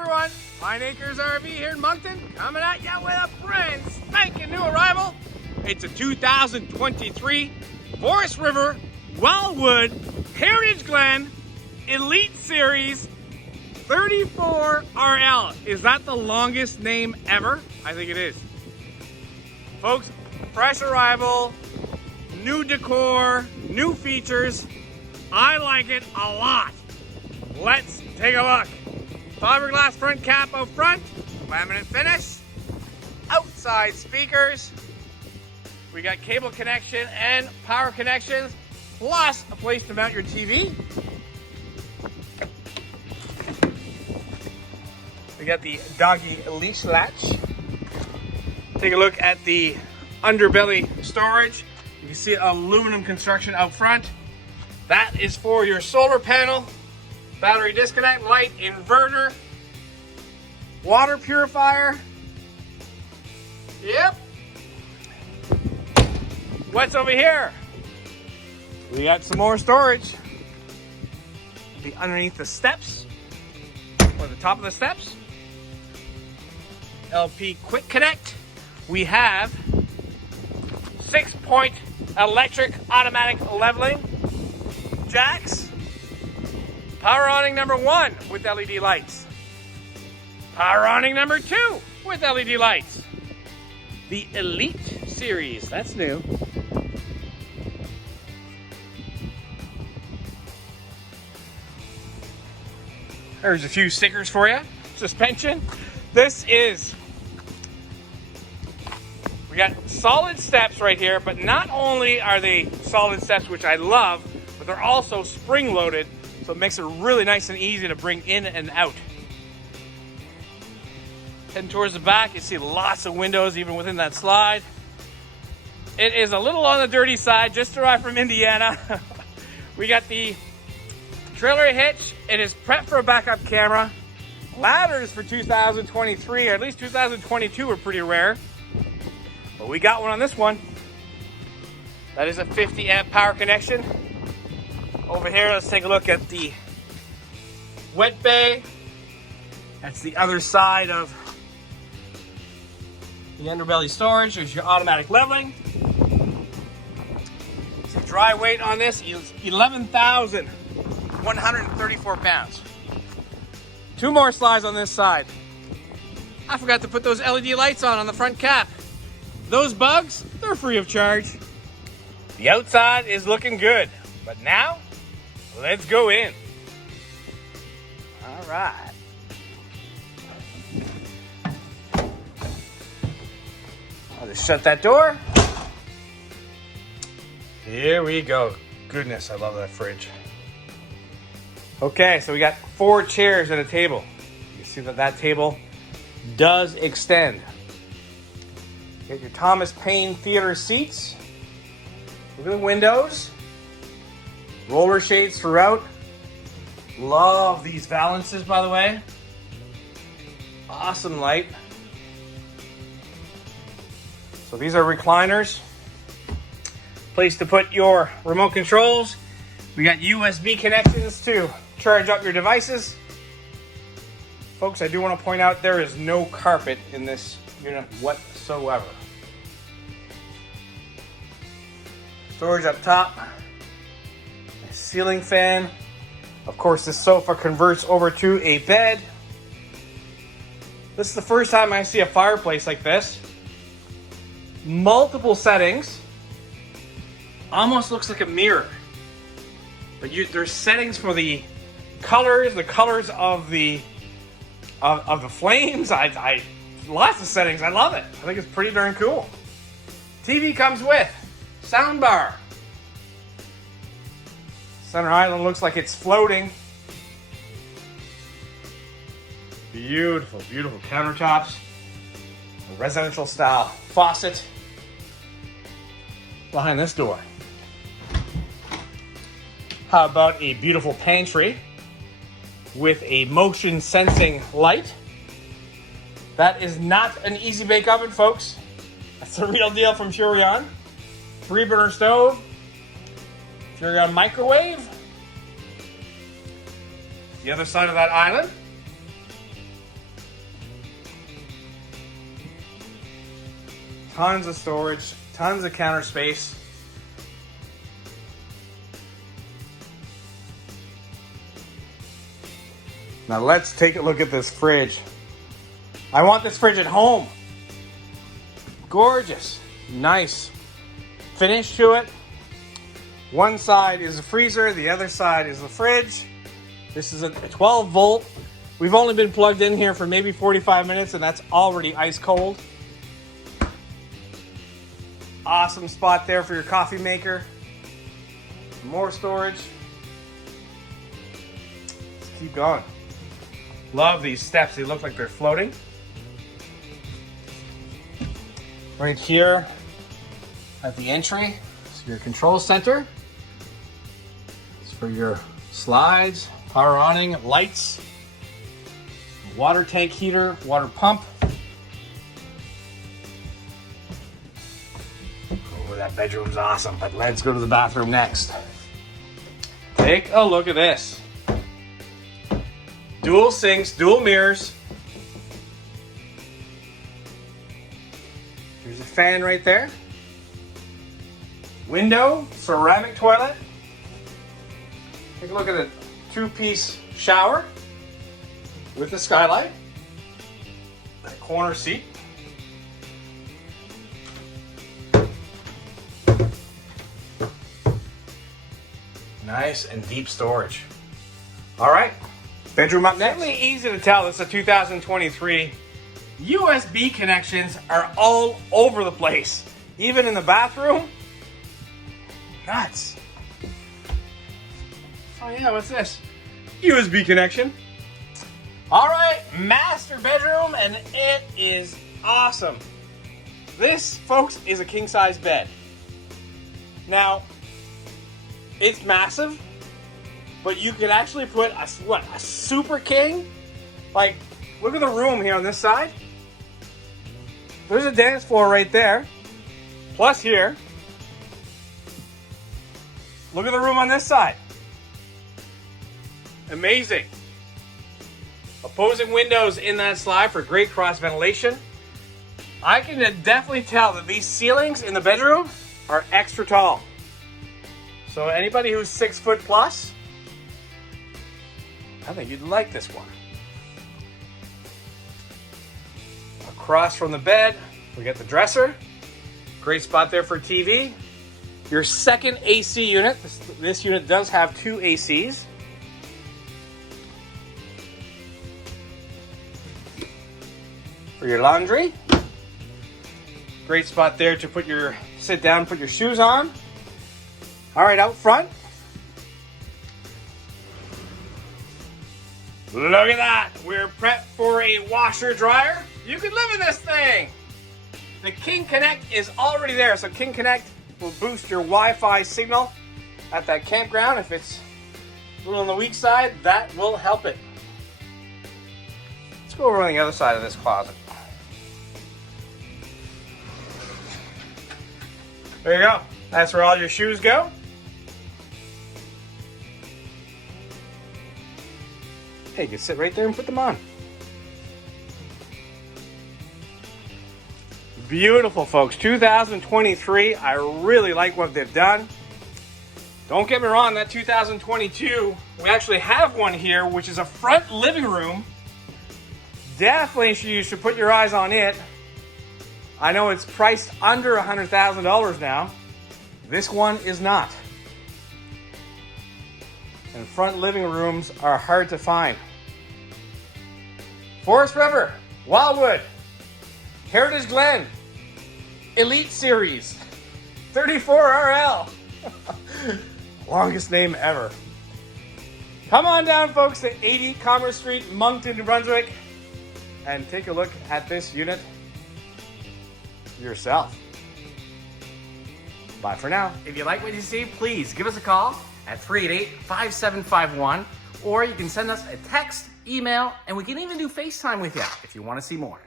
everyone, Pine Acres RV here in Moncton, coming at ya with a brand spanking new arrival. It's a 2023 Forest River Wildwood Heritage Glen Elite Series 34RL. Is that the longest name ever? I think it is. Folks, fresh arrival, new decor, new features. I like it a lot. Let's take a look. Fiberglass front cap out front, laminate finish, outside speakers. We got cable connection and power connections, plus a place to mount your TV. We got the doggy leash latch. Take a look at the underbelly storage. You can see aluminum construction out front. That is for your solar panel, battery disconnect, light, inverter, water purifier. Yep. What's over here? We got some more storage. Be underneath the steps, or the top of the steps. LP Quick Connect. We have 6-point electric automatic leveling jacks. Power awning number 1 with LED lights. Power awning number 2 with LED lights. The Elite Series, that's new. There's a few stickers for you. Suspension. We got solid steps right here, but not only are they solid steps, which I love, but they're also spring loaded, so it makes it really nice and easy to bring in and out. Heading towards the back, you see lots of windows even within that slide. It is a little on the dirty side, just arrived from Indiana. We got the trailer hitch. It is prepped for a backup camera. Ladders for 2023, or at least 2022 are pretty rare. But we got one on this one. That is a 50 amp power connection. Over here, let's take a look at the wet bay. That's the other side of the underbelly storage. There's your automatic leveling. So dry weight on this is 11,134 pounds. 2 more slides on this side. I forgot to put those LED lights on the front cap. Those bugs, they're free of charge. The outside is looking good, but now let's go in. All right. I'll just shut that door. Here we go. Goodness, I love that fridge. Okay, so we got 4 chairs and a table. You see that table does extend. Get your Thomas Paine Theater seats. Look at the windows. Roller shades throughout. Love these valances, by the way. Awesome light. So these are recliners. Place to put your remote controls. We got USB connections to charge up your devices. Folks, I do want to point out there is no carpet in this unit whatsoever. Storage up top. A ceiling fan. Of course, this sofa converts over to a bed. This is the first time I see a fireplace like this. Multiple settings. Almost looks like a mirror. But there's settings for the colors of the flames. Lots of settings. I love it. I think it's pretty darn cool. TV comes with sound bar. Center island looks like it's floating. Beautiful, beautiful countertops. A residential style faucet behind this door. How about a beautiful pantry with a motion sensing light? That is not an easy bake oven, folks. That's the real deal from Furrion. 3-burner stove, Furrion microwave. The other side of that island, tons of storage, tons of counter space. Now let's take a look at this fridge. I want this fridge at home. Gorgeous, nice finish to it. One side is the freezer, the other side is the fridge. This is a 12 volt. We've only been plugged in here for maybe 45 minutes and that's already ice cold. Awesome spot there for your coffee maker. More storage. Let's keep going. Love these steps, they look like they're floating. Right here at the entry, it's your control center. It's for your slides, power awning, lights, water tank heater, water pump. Oh, that bedroom's awesome, but let's go to the bathroom next. Take a look at this. Dual sinks, dual mirrors. There's a fan right there. Window, ceramic toilet. Take a look at a two-piece shower with a skylight. That corner seat. Nice and deep storage. All right, bedroom up next. Really easy to tell this is a 2023. USB connections are all over the place. Even in the bathroom. Nuts. Oh yeah, what's this? USB connection. All right, master bedroom, and it is awesome. This, folks, is a king-size bed. Now, it's massive, but you can actually put a super king? Like, look at the room here on this side. There's a dance floor right there. Plus here. Look at the room on this side. Amazing. Opposing windows in that slide for great cross ventilation. I can definitely tell that these ceilings in the bedroom are extra tall. So anybody who's 6 foot plus, I think you'd like this one. Across from the bed, we got the dresser. Great spot there for TV. Your second AC unit. This unit does have 2 ACs. For your laundry. Great spot there to sit down, put your shoes on. All right, out front. Look at that. We're prepped for a washer dryer. You can live in this thing. The King Connect is already there. So King Connect will boost your Wi-Fi signal at that campground. If it's a little on the weak side, that will help it. Let's go over on the other side of this closet. There you go. That's where all your shoes go. Hey, you can sit right there and put them on. Beautiful, folks. 2023. I really like what they've done. Don't get me wrong, that 2022, we actually have one here, which is a front living room. Definitely you should put your eyes on it. I know it's priced under $100,000 now. This one is not. And front living rooms are hard to find. Forest River, Wildwood, Heritage Glen, Elite Series, 34RL. Longest name ever. Come on down, folks, to 80 Commerce Street, Moncton, New Brunswick, and take a look at this unit yourself. Bye for now. If you like what you see, please give us a call at 388-5751, or you can send us a text, email, and we can even do FaceTime with you if you want to see more.